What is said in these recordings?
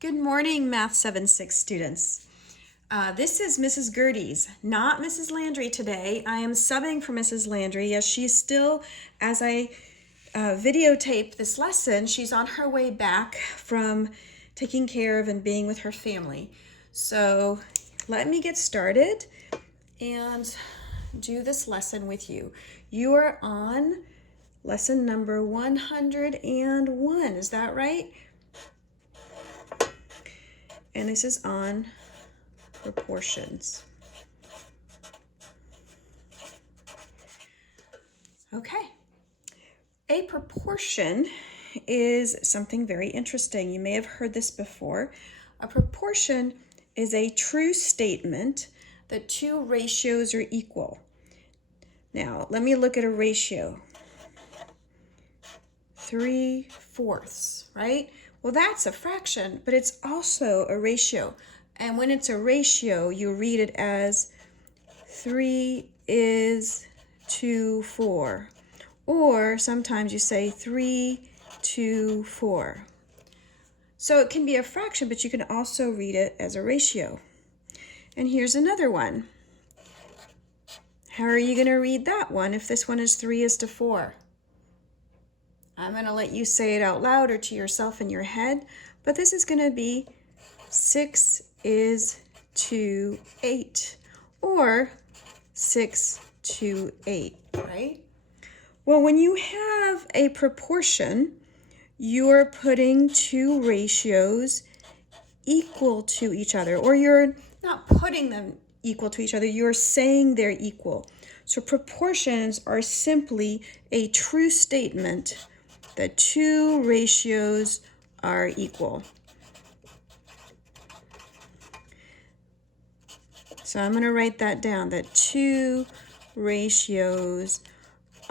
Good morning, Math 7-6 students. This is Mrs. Gerdes, not Mrs. Landry today. I am subbing for Mrs. Landry as she's still, as I videotape this lesson, she's on her way back from taking care of and being with her family. So let me get started and do this lesson with you. You are on lesson number 101, is that right? And this is on proportions. Okay. A proportion is something very interesting. You may have heard this before. A proportion is a true statement that two ratios are equal. Now, let me look at a ratio. 3/4, right? Well, that's a fraction, but it's also a ratio. And when it's a ratio, you read it as 3:4. Or sometimes you say 3:4. So it can be a fraction, but you can also read it as a ratio. And here's another one. How are you going to read that one if this one is 3:4? I'm going to let you say it out loud or to yourself in your head, but this is going to be 6:8 or 6:8, right? Well, when you have a proportion, you're putting two ratios equal to each other, or you're not putting them equal to each other, you're saying they're equal. So proportions are simply a true statement that two ratios are equal. So I'm going to write that down, that two ratios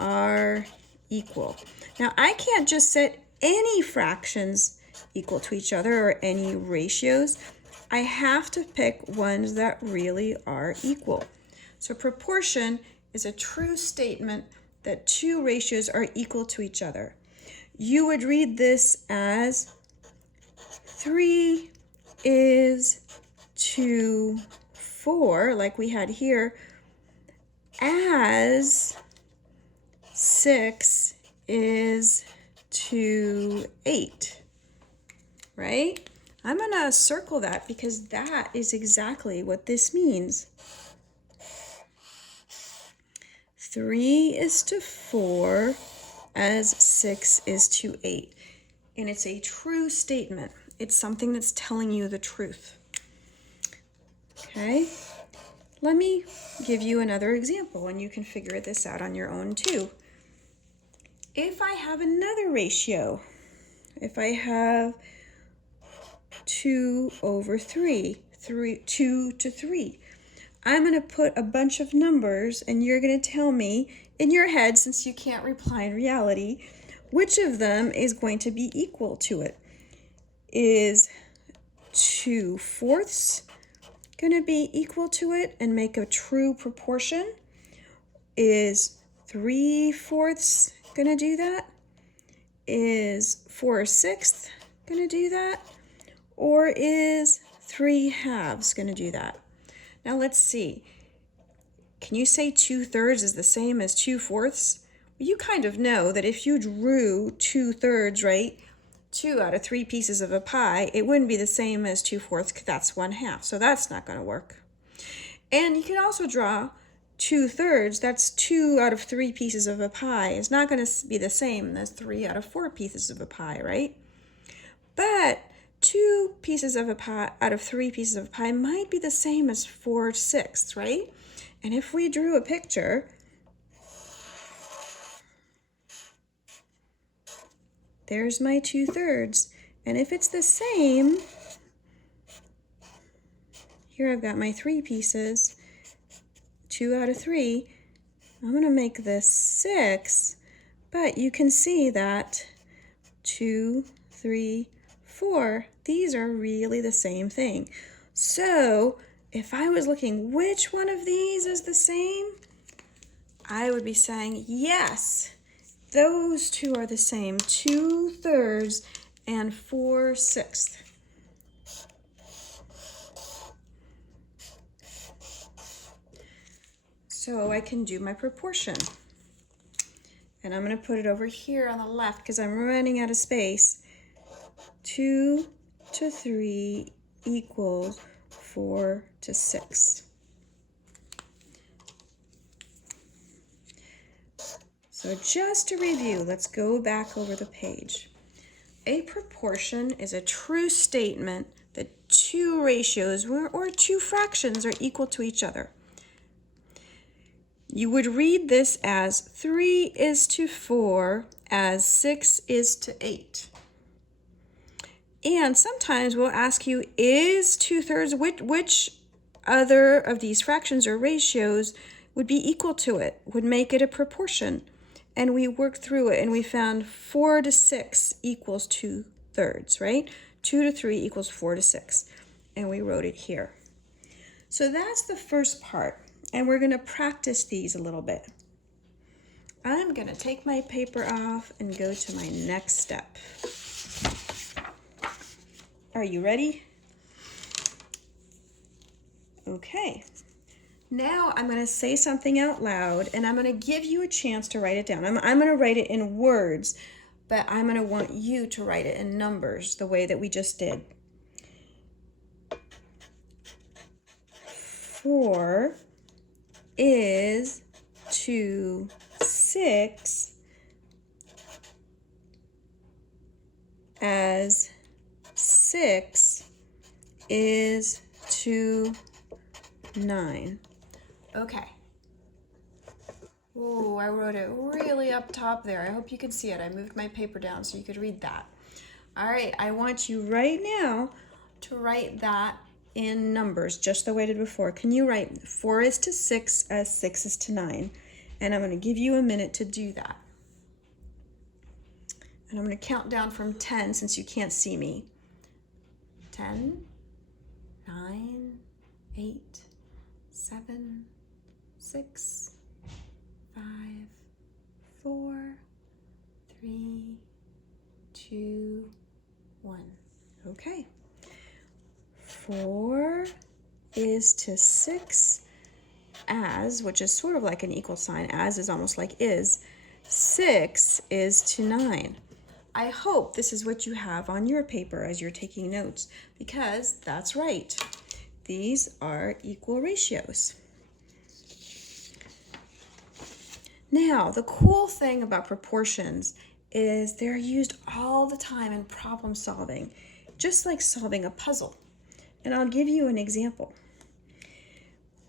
are equal. Now, I can't just set any fractions equal to each other or any ratios. I have to pick ones that really are equal. So proportion is a true statement that two ratios are equal to each other. You would read this as 3:4, like we had here, as 6:8, right? I'm going to circle that because that is exactly what this means. 3:4 as 6:8. And it's a true statement. It's something that's telling you the truth. Okay? Let me give you another example, and you can figure this out on your own too. If I have another ratio, if I have 2/3, 2:3, I'm going to put a bunch of numbers, and you're going to tell me in your head, since you can't reply in reality, which of them is going to be equal to it. Is 2/4 going to be equal to it and make a true proportion? Is 3/4 going to do that? Is 4/6 going to do that? Or is 3/2 going to do that? Now let's see. Can you say 2/3 is the same as 2/4? Well, you kind of know that if you drew 2/3, right, 2 out of 3 pieces of a pie, it wouldn't be the same as 2/4 because that's 1/2. So that's not going to work. And you can also draw 2/3, that's 2 out of 3 pieces of a pie. It's not going to be the same as 3 out of 4 pieces of a pie, right? But 2 pieces of a pie out of 3 pieces of a pie might be the same as 4/6, right? And if we drew a picture, there's my 2/3. And if it's the same, here I've got my 3 pieces, 2 out of 3. I'm going to make this 6, but you can see that 2, 3, 4, these are really the same thing. So if I was looking which one of these is the same, I would be saying, yes, those two are the same, 2/3 and 4/6. so I can do my proportion. And I'm going to put it over here on the left because I'm running out of space. 2 to 3 equals 4 to 6. So just to review, let's go back over the page. A proportion is a true statement that two ratios or two fractions are equal to each other. You would read this as 3 is to 4 as 6 is to 8. And sometimes we'll ask you, is 2/3, which other of these fractions or ratios would be equal to it, would make it a proportion? And we worked through it and we found 4 to 6 equals 2/3, right? 2 to 3 equals 4 to 6. And we wrote it here. So that's the first part. And we're going to practice these a little bit. I'm going to take my paper off and go to my next step. Are you ready? Okay. Now I'm going to say something out loud and I'm going to give you a chance to write it down. I'm going to write it in words, but I'm going to want you to write it in numbers the way that we just did. 4 is to 6 as 6 is to 9. Okay. Ooh, I wrote it really up top there. I hope you can see it. I moved my paper down so you could read that. All right, I want you right now to write that in numbers, just the way I did before. Can you write 4 is to 6 as 6 is to 9? And I'm going to give you a minute to do that. And I'm going to count down from 10 since you can't see me. 10, 9, 8, 7, 6, 5, 4, 3, 2, 1. Okay. 4 is to 6 as, which is sort of like an equal sign. As is almost like is. 6 is to 9. I hope this is what you have on your paper as you're taking notes, because that's right. These are equal ratios. Now, the cool thing about proportions is they're used all the time in problem solving, just like solving a puzzle. And I'll give you an example.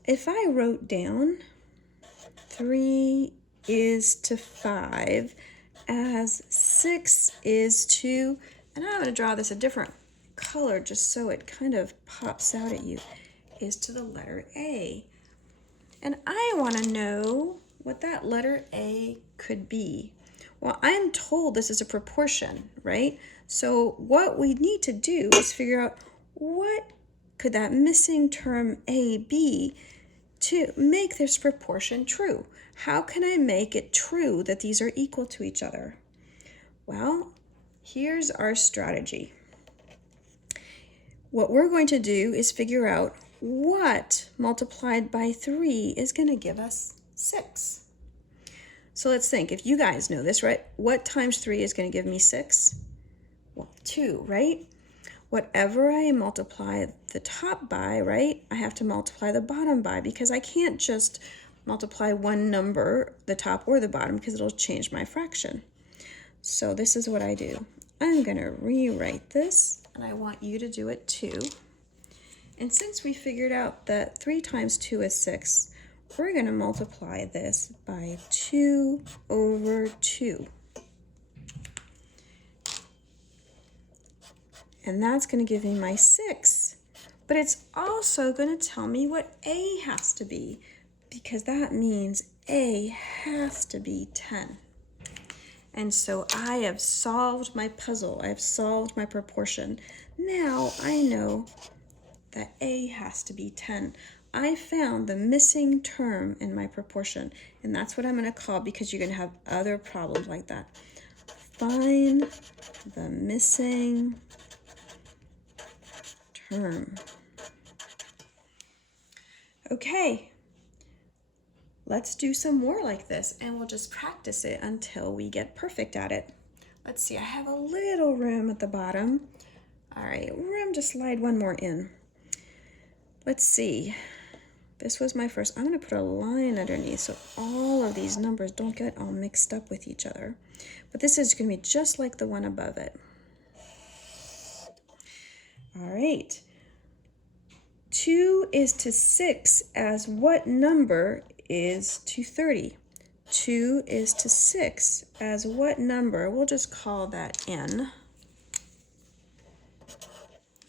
If I wrote down 3 is to 5 as 6 is to, and I'm going to draw this a different color just so it kind of pops out at you, is to the letter A. And I want to know what that letter A could be. Well, I'm told this is a proportion, right? So what we need to do is figure out what could that missing term A be to make this proportion true. How can I make it true that these are equal to each other? Well, here's our strategy. What we're going to do is figure out what multiplied by 3 is going to give us 6. So let's think, if you guys know this, right? What times 3 is going to give me 6? Well, 2, right? Whatever I multiply the top by, right, I have to multiply the bottom by, because I can't just multiply one number, the top or the bottom, because it'll change my fraction. So this is what I do. I'm going to rewrite this, and I want you to do it too. And since we figured out that 3 times 2 is 6, we're going to multiply this by 2 over 2. And that's going to give me my 6. But it's also going to tell me what A has to be, because that means A has to be 10. And so I have solved my puzzle. I have solved my proportion. Now I know that A has to be 10. I found the missing term in my proportion, and that's what I'm going to call, because you're going to have other problems like that. Find the missing term. Okay, let's do some more like this, and we'll just practice it until we get perfect at it. Let's see, I have a little room at the bottom. All right, room to slide one more in. Let's see. This was my first. I'm going to put a line underneath so all of these numbers don't get all mixed up with each other. But this is going to be just like the one above it. All right. 2 is to 6 as what number is to 30? 2 is to 6 as what number? We'll just call that n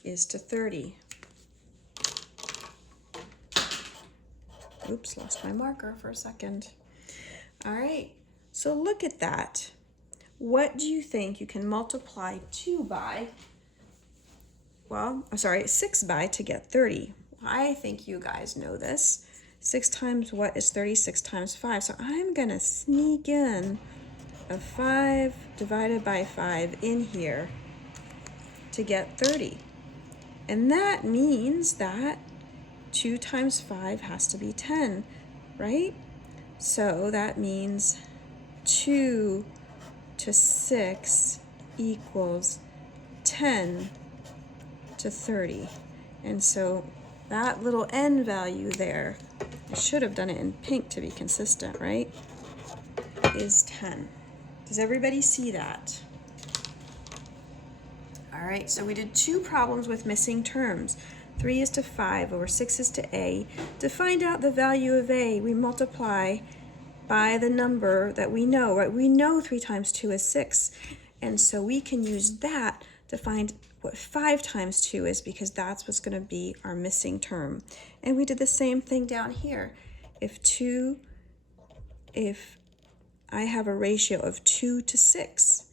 is to 30. Oops, lost my marker for a second. All right, so look at that. What do you think you can multiply 2 by? Well, I'm sorry, 6 by to get 30. I think you guys know this. 6 times what is 30? 6 times 5. So I'm going to sneak in a 5 divided by 5 in here to get 30. And that means that 2 times 5 has to be 10, right? So that means 2 to 6 equals 10 to 30. And so that little n value there, I should have done it in pink to be consistent, right? Is 10. Does everybody see that? All right, so we did 2 problems with missing terms. 3 is to 5 over 6 is to a. To find out the value of a, we multiply by the number that we know, right? We know 3 times 2 is 6. And so we can use that to find what 5 times 2 is, because that's what's going to be our missing term. And we did the same thing down here. If I have a ratio of 2 to 6,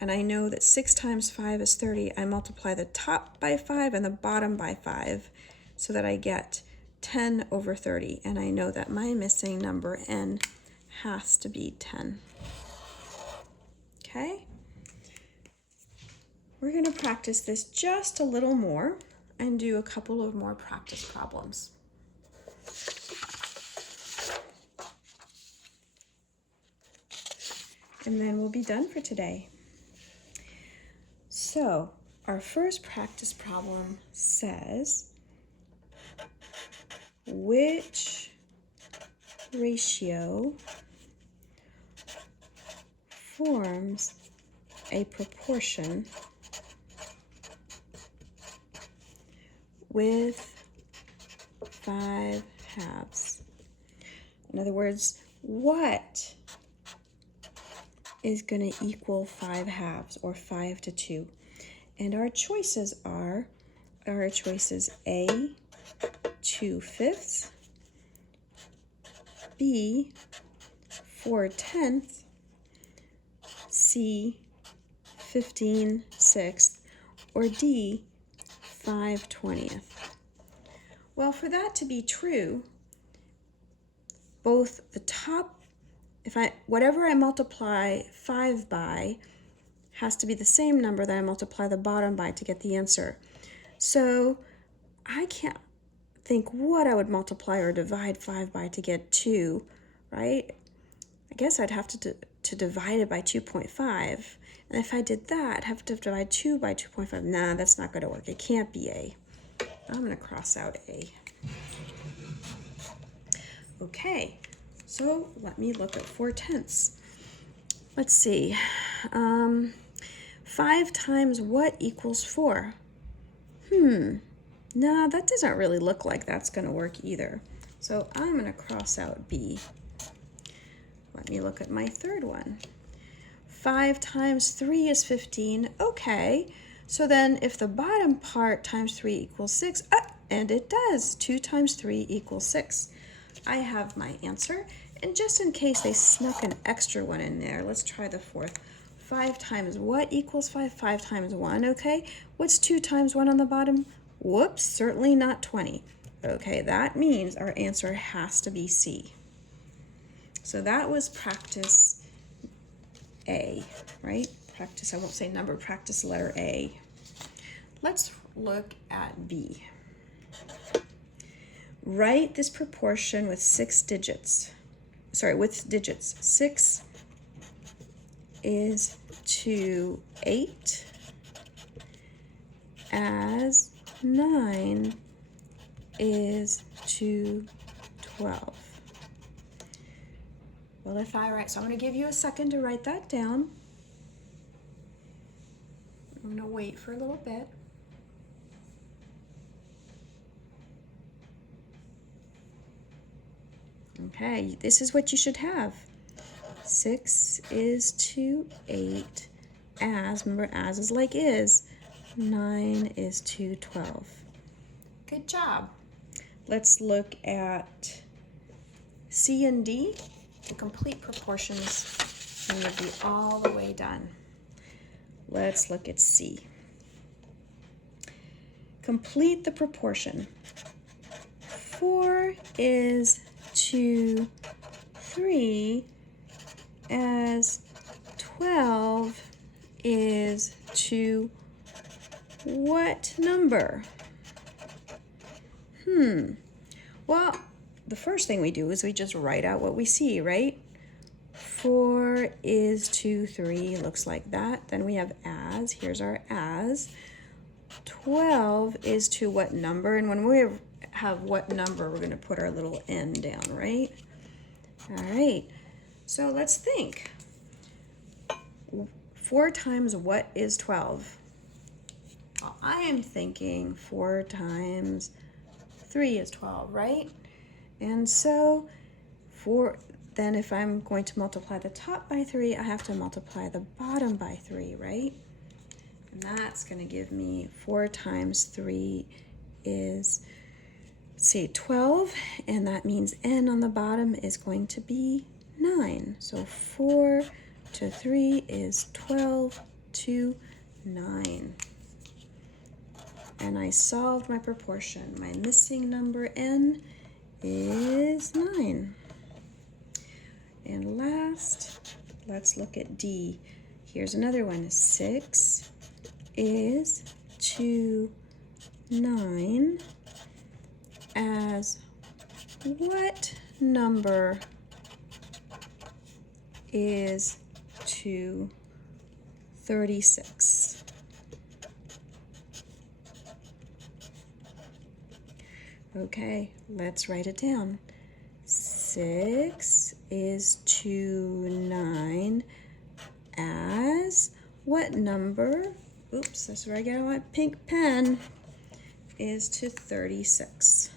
and I know that 6 times 5 is 30, I multiply the top by 5 and the bottom by 5 so that I get 10 over 30. And I know that my missing number, n, has to be 10. Okay? We're going to practice this just a little more and do a couple of more practice problems. And then we'll be done for today. So, our first practice problem says, which ratio forms a proportion with 5 halves? In other words, what is going to equal 5 halves, or 5 to 2? And our choices are, A, 2/5, B, 4/10, C, 15/6, or D, 5/20. Well, for that to be true, both the top, whatever I multiply 5 by has to be the same number that I multiply the bottom by to get the answer. So I can't think what I would multiply or divide 5 by to get 2, right? I guess I'd have to divide it by 2.5. And if I did that, I'd have to divide 2 by 2.5. Nah, that's not going to work. It can't be A. I'm going to cross out A. Okay, so let me look at 4/10. Let's see. 5 times what equals 4? Nah, that doesn't really look like that's going to work either. So I'm going to cross out B. Let me look at my third one. 5 times 3 is 15. Okay, so then if the bottom part times 3 equals 6, and it does, 2 times 3 equals 6. I have my answer. And just in case they snuck an extra one in there, let's try the fourth. 5 times what equals 5? 5 times 1, okay. What's 2 times 1 on the bottom? Whoops, certainly not 20. Okay, that means our answer has to be C. So that was practice A, right? Practice, I won't say number, practice letter A. Let's look at B. Write this proportion with 6 digits. sorry, with digits. 6 is to 8 as 9 is to 12. Well, if I write, so I'm going to give you a second to write that down. I'm going to wait for a little bit. Okay, this is what you should have. 6 is to 8 as, remember as is like is, 9 is to 12. Good job. Let's look at C and D. The complete proportions, and you'll be all the way done. Let's look at C. Complete the proportion. 4 is to 3 as 12 is to what number? Well, the first thing we do is we just write out what we see, right? 4 is to 3, looks like that. Then we have as, here's our as. 12 is to what number? And when we have what number, we're going to put our little n down, right? All right, so let's think. 4 times what is 12? Well, I am thinking 4 times 3 is 12, right? And so then if I'm going to multiply the top by 3, I have to multiply the bottom by 3, right? And that's going to give me 4 times 3 is, say, 12, and that means n on the bottom is going to be 9. So 4 to 3 is 12 to 9. And I solved my proportion. My missing number n is 9. And last, let's look at D. Here's another one. 6 is to 9 as what number is to 36? Okay, let's write it down. 6 is to 9 as what number? Oops, that's where I get my pink pen. Is to 36.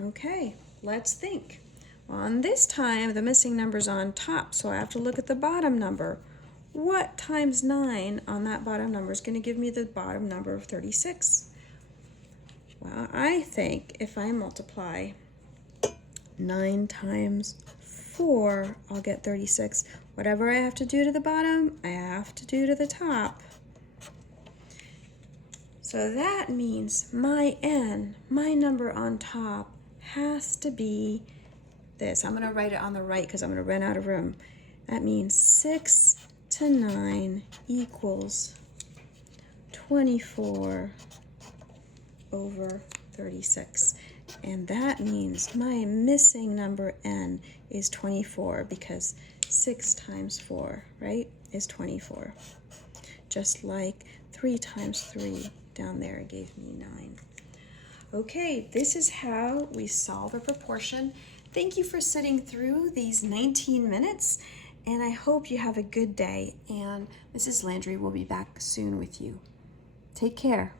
Okay, let's think. On this time, the missing number's on top, so I have to look at the bottom number. What times 9 on that bottom number is going to give me the bottom number of 36? Well, I think if I multiply 9 times 4, I'll get 36. Whatever I have to do to the bottom, I have to do to the top. So that means my n, my number on top, has to be this. I'm going to write it on the right because I'm going to run out of room. That means 6 to 9 equals 24 over 36. And that means my missing number n is 24 because 6 times 4, right, is 24. Just like 3 times 3 down there gave me 9. Okay, this is how we solve a proportion. Thank you for sitting through these 19 minutes, and I hope you have a good day. And Mrs. Landry will be back soon with you. Take care.